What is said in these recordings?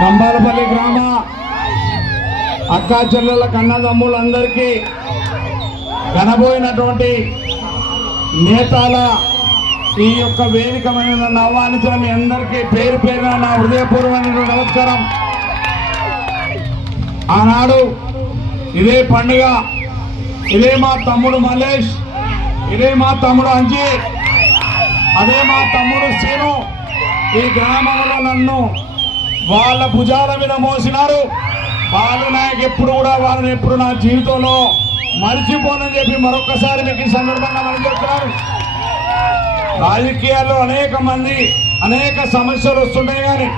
కంబాలపల్లి గ్రామ అక్కా చెల్లెళ్ళ కన్నదమ్ములందరికీ కనబోయినటువంటి నేతాల ఈ యొక్క వేదికమైన నన్ను ఆహ్వానించిన మీ అందరికీ పేరు పేరున నా హృదయపూర్వమైన నమస్కారం. ఆనాడు ఇదే పండుగ, ఇదే మా తమ్ముడు మల్లేష్, ఇదే మా తమ్ముడు అంజీ, అదే మా తమ్ముడు సీను ఈ గ్రామంలో నన్ను వాళ్ళ భుజాల మీద మోసినారు. బాలు నాయక్ ఎప్పుడు కూడా వాళ్ళని ఎప్పుడు నా జీవితంలో మర్చిపోనని చెప్పి మరొక్కసారి మీకు ఈ సందర్భంగా మనం చెప్తున్నారు. రాజకీయాల్లో అనేక మంది అనేక సమస్యలు వస్తుంటాయి, కానీ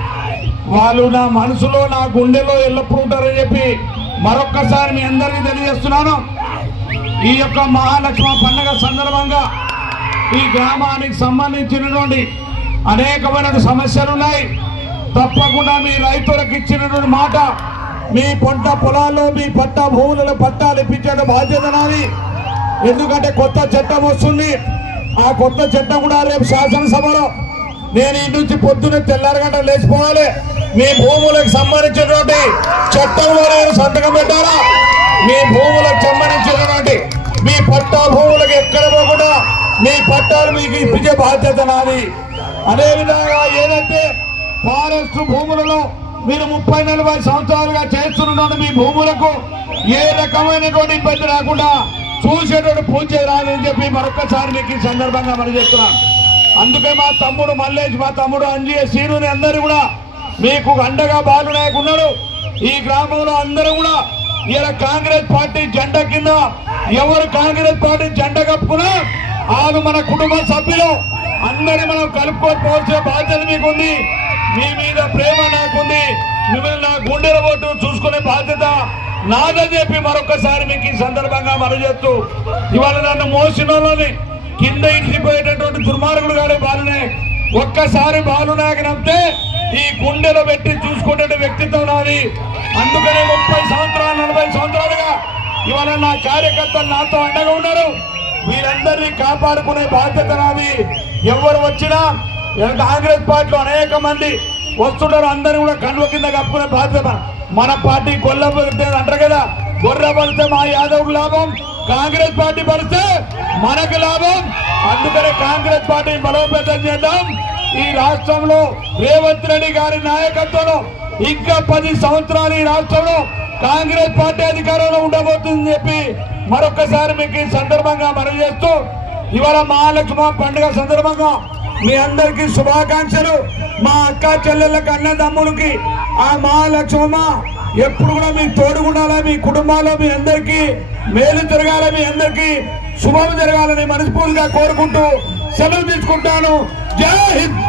వాళ్ళు నా మనసులో నా గుండెలో ఎల్లప్పుడూ ఉంటారని చెప్పి మరొక్కసారి మీ అందరికీ తెలియజేస్తున్నాను. ఈ యొక్క మహాలక్ష్మి పండుగ సందర్భంగా ఈ గ్రామానికి సంబంధించినటువంటి అనేకమైన సమస్యలు ఉన్నాయి. తప్పకుండా మీ రైతులకు ఇచ్చినటువంటి మాట, మీ పంట పొలాల్లో మీ పట్ట భూములలో పట్టాలు ఇప్పించే బాధ్యత నాది. ఎందుకంటే కొత్త చట్టం వస్తుంది. ఆ కొత్త చట్టం కూడా రేపు శాసనసభలో నేను ఈ నుంచి పొద్దున్న తెల్లారగంట లేచిపోవాలి. మీ భూములకు సంబంధించినటువంటి చట్టంలో నేను సంతకం పెట్టాలా? మీ భూములకు సంబంధించినటువంటి మీ పట్టా భూములకు ఎక్కడ పోకుండా మీ పట్టాలు మీకు ఇప్పించే బాధ్యత నాది. అదేవిధంగా ఏదైతే ఫారెస్ట్ భూములలో మీరు 30-40 సంవత్సరాలుగా చేస్తున్నటువంటి మీ భూములకు ఏ రకమైనటువంటి ఇబ్బంది రాకుండా చూసేటువంటి పూజ రాదని చెప్పి మరొకసారి మీకు ఈ సందర్భంగా మనం చెప్తున్నాను. అందుకే మా తమ్ముడు మల్లేష్, మా తమ్ముడు అంజీ, సీనుని అందరూ కూడా మీకు అండగా బాలు నాయక్ ఉన్నాడు. ఈ గ్రామంలో అందరూ కూడా ఇలా కాంగ్రెస్ పార్టీ జెండా కింద ఎవరు కాంగ్రెస్ పార్టీ జెండా కప్పుకున్నా వాళ్ళు మన కుటుంబ సభ్యులు అందరినీ మనం కలుపుకోవాల్సిన బాధ్యత మీకుంది. మీ మీద ప్రేమ నాకుంది. మిమ్మల్ని నా గుండెల పోటు చూసుకునే బాధ్యత నాదని చెప్పి మరొకసారి మీకు ఈ సందర్భంగా మనం చెప్తూ, ఇవాళ నన్ను మోసినోళ్ళని కింద ఇడిచిపోయేటటువంటి దుర్మార్గుడు కాడే బాలునాయక్. ఒక్కసారి బాలునాయక్ నమ్మితే ఈ గుండెలో పెట్టి చూసుకునే వ్యక్తిత్వం నాది. అందుకనే 30 సంవత్సరాలు 40 సంవత్సరాలుగా ఇవాళ నా కార్యకర్తలు నాతో అండగా ఉన్నారు. వీరందరినీ కాపాడుకునే బాధ్యత నాది. ఎవరు వచ్చినా కాంగ్రెస్ పార్టీలో అనేక మంది వస్తుంటారు, అందరూ కూడా కన్వ కింద కప్పుకునే బాధ్యత మన పార్టీ. గొల్ల పడితే అంటారు కదా, గొర్రె పడితే మా యాదవ్కు లాభం, కాంగ్రెస్ పార్టీ పడితే మనకు లాభం. అందుకనే కాంగ్రెస్ పార్టీ బలోపేతం చేద్దాం. ఈ రాష్ట్రంలో రేవంత్ రెడ్డి గారి నాయకత్వంలో ఇంకా 10 సంవత్సరాలు ఈ రాష్ట్రంలో కాంగ్రెస్ పార్టీ అధికారంలో ఉండబోతుందని చెప్పి మరొకసారి మీకు ఈ సందర్భంగా మనం చేస్తూ, ఇవాళ మహాలక్ష్మి పండుగ సందర్భంగా మీ అందరికీ శుభాకాంక్షలు. మా అక్క చెల్లెళ్ళకి అన్నదమ్ములకి ఆ మహాలక్ష్మమ్మ ఎప్పుడు కూడా మీకు తోడుగుండాలా, మీ కుటుంబాల్లో మీ అందరికీ మేలు జరగాలి, మీ అందరికీ శుభం జరగాలని మనస్ఫూర్తిగా కోరుకుంటూ సెలవు తీసుకుంటాను. జై హింద్.